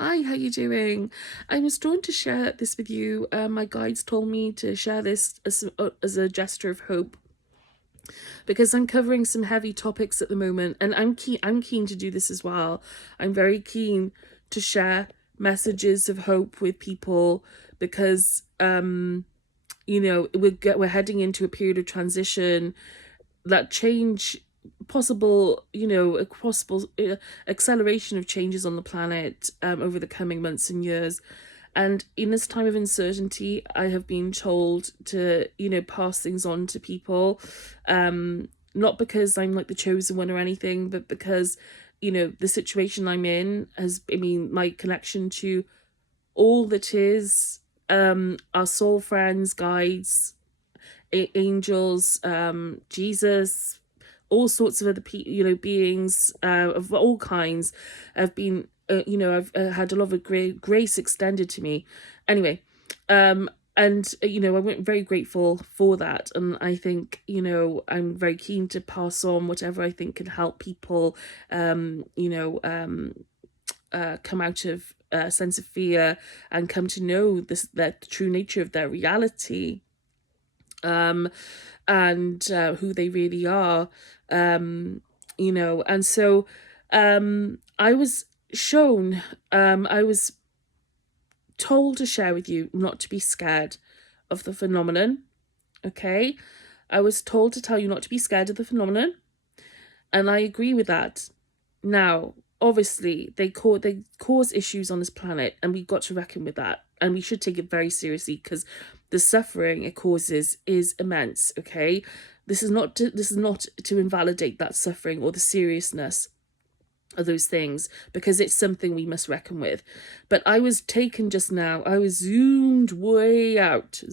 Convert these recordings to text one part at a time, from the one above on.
Hi, how you doing? I was drawn to share this with you. My guides told me to share this as a gesture of hope because I'm covering some heavy topics at the moment, and I'm keen to do this as well. I'm very keen to share messages of hope with people because we're heading into a period of transition, that change, possible, a possible acceleration of changes on the planet over the coming months and years. And in this time of uncertainty, I have been told to, pass things on to people. Not because I'm like the chosen one or anything, but because, the situation I'm in my connection to all that is, our soul friends, guides, angels, Jesus, all sorts of other beings of all kinds have been I've had a lot of grace extended to me. Anyway, and I'm very grateful for that, and I think I'm very keen to pass on whatever I think can help people come out of a sense of fear and come to know the true nature of their reality, um, and who they really are. And so I was shown, I was told to share with you not to be scared of the phenomenon. Okay, I was told to tell you not to be scared of the phenomenon, and I agree with that. Now, obviously, they cause issues on this planet, and we've got to reckon with that, and we should take it very seriously because the suffering it causes is immense. Okay, this is not to invalidate that suffering or the seriousness of those things, because it's something we must reckon with. But I was taken just now, I was zoomed way out,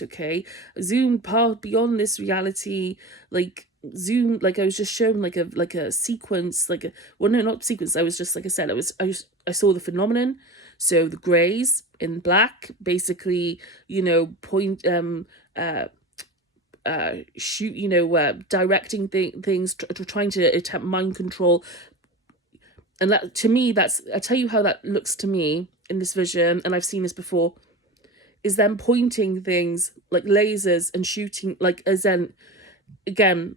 okay, zoomed past beyond this reality, like zoomed, like I was just shown like a sequence, like a, well, no, not sequence, I was just, like I said, I saw the phenomenon. So the grays in black basically, point shoot, directing things, trying to attempt mind control. And that, to me, I tell you how that looks to me in this vision, and I've seen this before, is them pointing things like lasers and shooting, like, as in, again,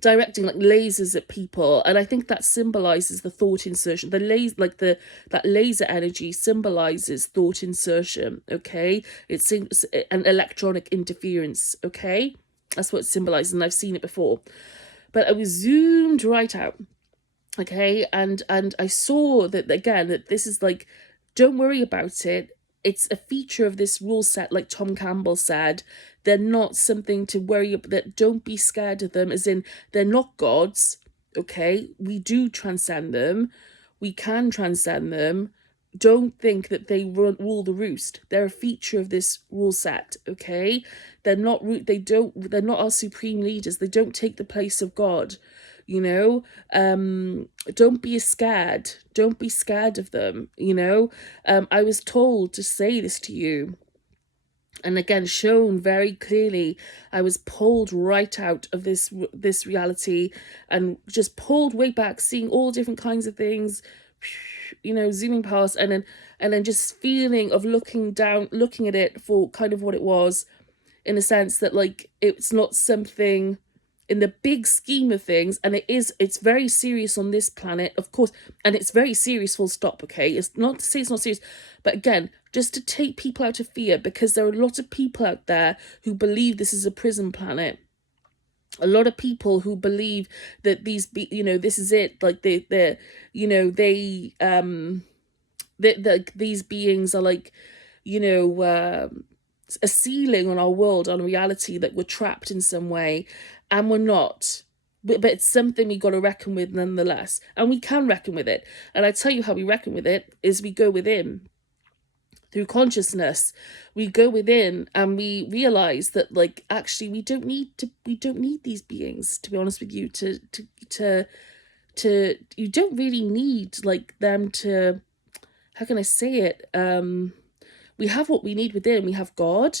directing like lasers at people. And I think that symbolizes the thought insertion. The laser, like that laser energy symbolizes thought insertion. Okay, it's an electronic interference. Okay, that's what it symbolizes, and I've seen it before. But I was zoomed right out. Okay, and I saw that again, that this is like, don't worry about it. It's a feature of this rule set, like Tom Campbell said. They're not something to worry about. That don't be scared of them, as in they're not gods. Okay, we do transcend them. We can transcend them. Don't think that they rule the roost. They're a feature of this rule set. Okay, they're not. They're not our supreme leaders. They don't take the place of God. Don't be scared. Don't be scared of them. I was told to say this to you, and again shown very clearly. I was pulled right out of this reality, and just pulled way back, seeing all different kinds of things, zooming past, and then just feeling of looking down, looking at it for kind of what it was, in a sense that, like, it's not something in the big scheme of things, and it's very serious on this planet, of course, and it's very serious, full stop. Okay, it's not to say it's not serious, but again, just to take people out of fear, because there are a lot of people out there who believe this is a prison planet. A lot of people who believe that this is it, like these beings are like, a ceiling on our world, on reality, that we're trapped in some way, and we're not. But it's something we got to reckon with nonetheless, and we can reckon with it. And I tell you how we reckon with it is we go within. Through consciousness, we go within and we realize that, like, actually we don't need these beings, to be honest with you, to you don't really need, like, them to, how can I say it, we have what we need within. We have God.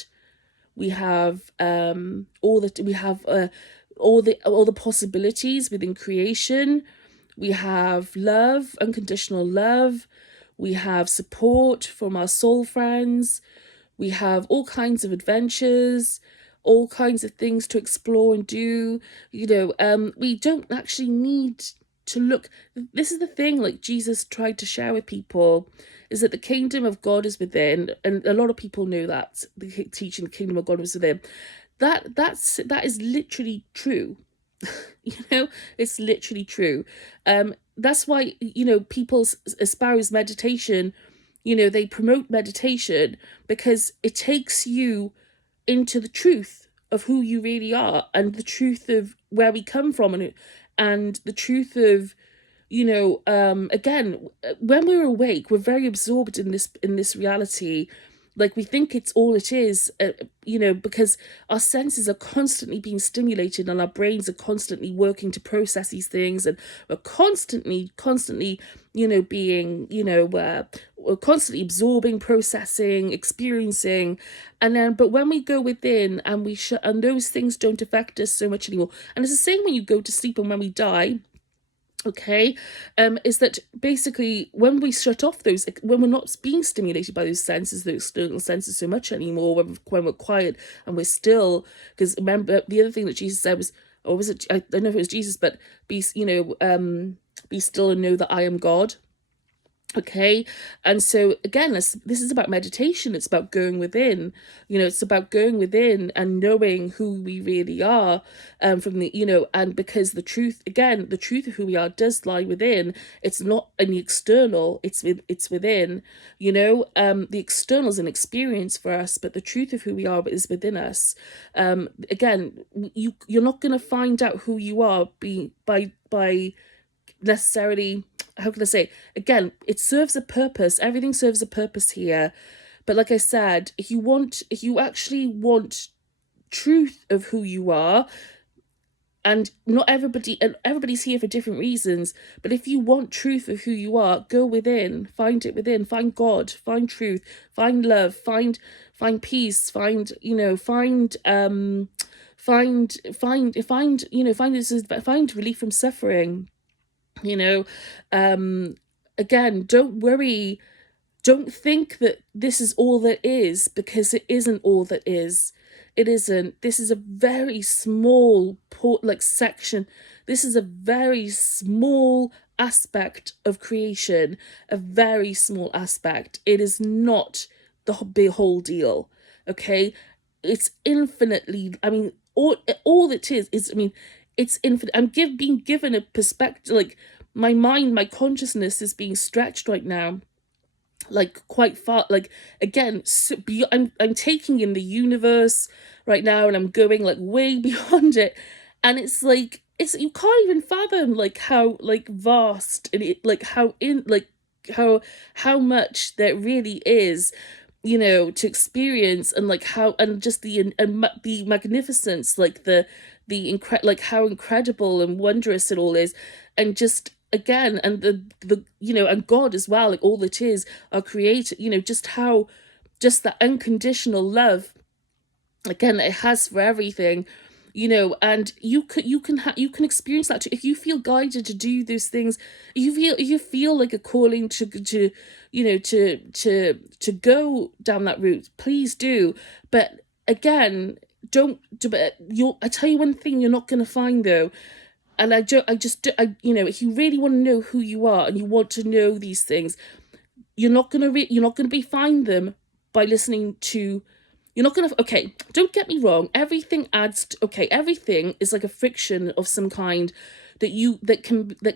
We have all the possibilities within creation. We have love, unconditional love. we have support from our soul friends, we have all kinds of adventures, all kinds of things to explore and do. We don't actually need to look. This is the thing, like Jesus tried to share with people, is that the kingdom of God is within, and a lot of people know that the teaching the kingdom of God was within. That is literally true. It's literally true. That's why people espouse meditation. They promote meditation because it takes you into the truth of who you really are, and the truth of where we come from, and the truth of, again, when we're awake, we're very absorbed in this reality. Like, we think it's all it is, because our senses are constantly being stimulated, and our brains are constantly working to process these things, and we're constantly being, we're constantly absorbing, processing, experiencing. And then, but when we go within and and those things don't affect us so much anymore. And it's the same when you go to sleep and when we die. Okay, is that basically when we shut off those, when we're not being stimulated by those senses, those external senses so much anymore, when we're quiet and we're still. Because remember, the other thing that Jesus said was, or was it, I don't know if it was Jesus, but be still and know that I am God. Okay, and so again, this is about meditation. It's about going within. It's about going within and knowing who we really are, from the, and because the truth, again, the truth of who we are does lie within. It's not in the external, it's within. The external is an experience for us, but the truth of who we are is within us. Again, you're not going to find out who you are by necessarily, how can I say, again, it serves a purpose. Everything serves a purpose here. But like I said, if you actually want truth of who you are, and not everybody, and everybody's here for different reasons, but if you want truth of who you are, go within, find it within, find God, find truth, find love, find peace, find relief from suffering. Again, don't worry, don't think that this is all that is, because it isn't all that is. It isn't. This is a very small section. This is a very small aspect of creation, a very small aspect. It is not the whole deal. Okay, it's infinitely, all it is, it's infinite. I'm being given a perspective, like my mind, my consciousness is being stretched right now, like quite far, like, again, I'm taking in the universe right now, and I'm going like way beyond it, and it's like, you can't even fathom like how like vast, and it, like how in like how much there really is, to experience, and like how, and just the magnificence, like like how incredible and wondrous it all is. And just, again, and the and God as well, like all it is, our creator, just that unconditional love, again, it has for everything. And you can experience that too, if you feel guided to do those things. You feel like a calling to to go down that route, please do. But again, don't do. But I tell you one thing you're not going to find, though. And if you really want to know who you are, and you want to know these things, you're not gonna be find them by listening to. You're not gonna. Okay, don't get me wrong. Everything adds. Everything is like a friction of some kind that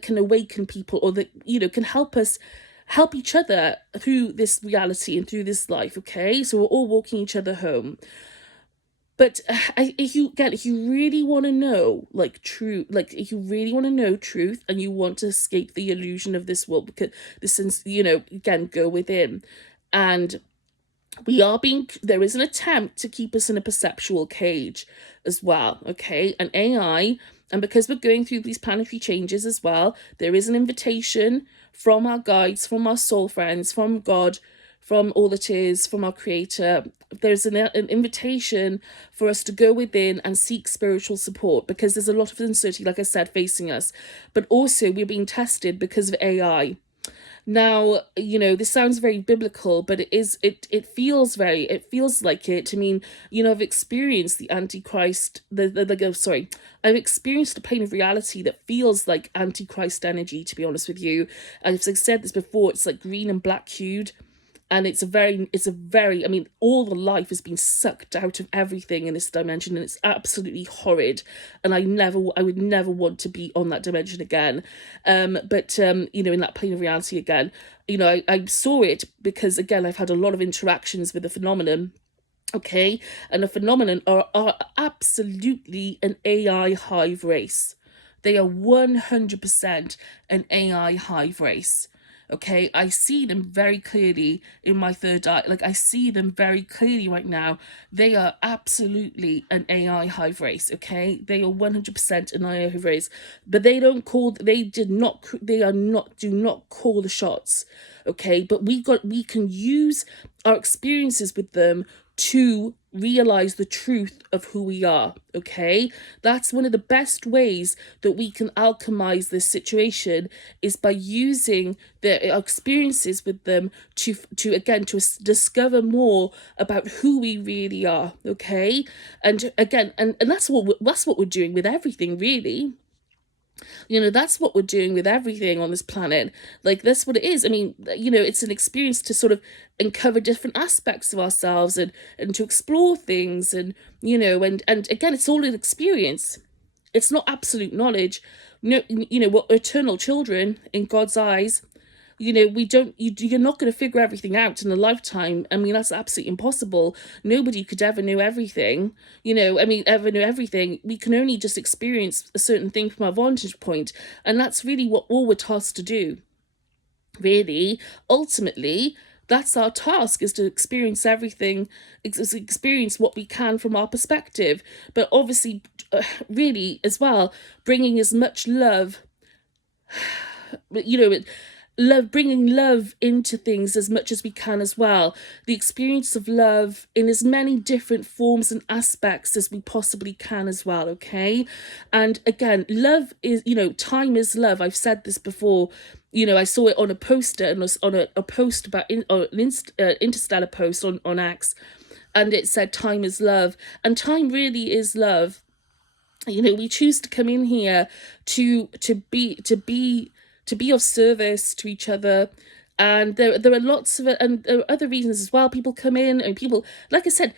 can awaken people, or that can help each other through this reality and through this life. Okay, so we're all walking each other home. But if you really want to know, like, if you really want to know truth, and you want to escape the illusion of this world, because this is, again, go within. And there is an attempt to keep us in a perceptual cage as well, okay? And AI, and because we're going through these planetary changes as well, there is an invitation from our guides, from our soul friends, from God, from all that is, from our creator. There's an invitation for us to go within and seek spiritual support, because there's a lot of uncertainty, like I said, facing us. But also, we're being tested because of AI. Now, this sounds very biblical, but it feels like it. I mean, I've experienced the Antichrist, I've experienced a plane of reality that feels like Antichrist energy, to be honest with you. As I've said this before, it's like green and black hued, and I mean, all the life has been sucked out of everything in this dimension, and it's absolutely horrid, and I would never want to be on that dimension again. But in that plane of reality again, I saw it because, again, I've had a lot of interactions with the phenomenon. Okay, and the phenomenon are absolutely an AI hive race. They are 100% an AI hive race. Okay, I see them very clearly in my third eye. Like, I see them very clearly right now. They are absolutely an AI hive race. Okay, they are 100% an AI hive race, but they don't call. They did not. They are not. Do not call the shots. Okay, but we can use our experiences with them to realize the truth of who we are. Okay, that's one of the best ways that we can alchemize this situation, is by using their experiences with them to again to discover more about who we really are. Okay, and again, and that's what we're doing with everything, really. That's what we're doing with everything on this planet. Like, that's what it is. I mean, it's an experience to sort of uncover different aspects of ourselves, and to explore things, and and again, it's all an experience. It's not absolute knowledge. No, what eternal children in God's eyes. We don't, you're not going to figure everything out in a lifetime. I mean, that's absolutely impossible. Nobody could ever know everything. Ever know everything. We can only just experience a certain thing from our vantage point, and that's really what all we're tasked to do. Really, ultimately, that's our task, is to experience everything, experience what we can from our perspective, but obviously, really, as well, bringing as much love, you know bringing love into things as much as we can as well. The experience of love in as many different forms and aspects as we possibly can as well. Okay, and again, love is, time is love. I've said this before. I saw it on a poster, and was on a post about interstellar post on X, and it said time is love, and time really is love. We choose to come in here to be of service to each other, and there are lots of it, and there are other reasons as well. People come in, and people, like I said,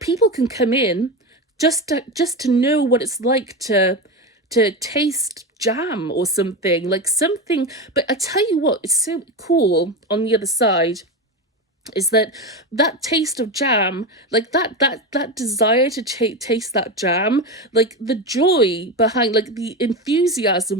people can come in just to know what it's like to taste jam or something, like something. But I tell you what, it's so cool on the other side, is that taste of jam, like that desire to taste that jam, like the joy behind, like the enthusiasm